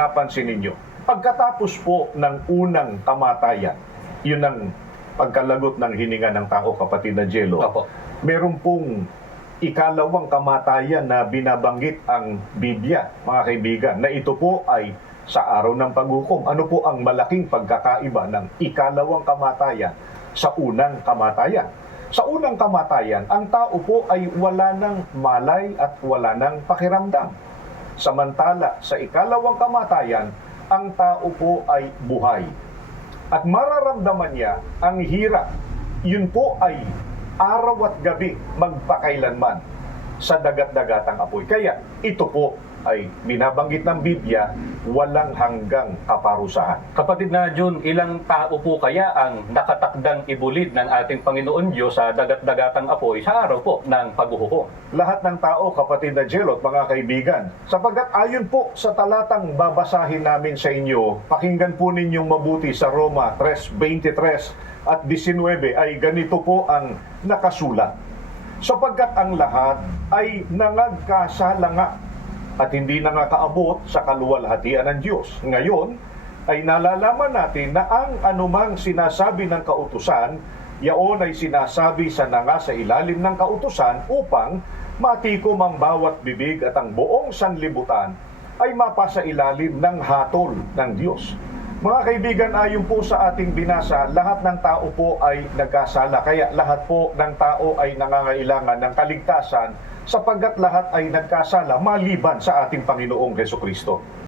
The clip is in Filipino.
napansin ninyo, pagkatapos po ng unang kamatayan, yun ang pagkalagot ng hininga ng tao, kapatid na Jello, Opo. meron pong ikalawang kamatayan na binabanggit ang Biblia, mga kaibigan, na ito po ay sa araw ng paghukom. Ano po ang malaking pagkakaiba ng ikalawang kamatayan sa unang kamatayan? Sa unang kamatayan, ang tao po ay wala ng malay at wala ng pakiramdam. Samantala, sa ikalawang kamatayan, ang tao po ay buhay. At mararamdaman niya ang hirap. Yun po ay araw at gabi, magpakailanman sa dagat-dagatang apoy. Kaya ito po ay binabanggit ng Biblia, walang hanggang kaparusahan. Kapatid na Jun, ilang tao po kaya ang nakatakdang ibulid ng ating Panginoon Diyos sa dagat-dagatang apoy sa araw po ng paghuhukom? Lahat ng tao, kapatid na Jello at mga kaibigan, sapagkat ayon po sa talatang babasahin namin sa inyo, pakinggan po ninyong mabuti sa Roma 3:23 at 19 ay ganito po ang nakasulat. Sapagkat ang lahat ay nangagkasala nga at hindi nangakaabot sa kaluwalhatian ng Diyos. Ngayon ay nalalaman natin na ang anumang sinasabi ng kautusan, yaon ay sinasabi sa nanga sa ilalim ng kautusan upang matikom ang bawat bibig at ang buong sanlibutan ay mapasa ilalim ng hatol ng Diyos. Mga kaibigan, ayon po sa ating binasa, lahat ng tao po ay nagkasala. Kaya lahat po ng tao ay nangangailangan ng kaligtasan sapagkat lahat ay nagkasala maliban sa ating Panginoong Hesukristo.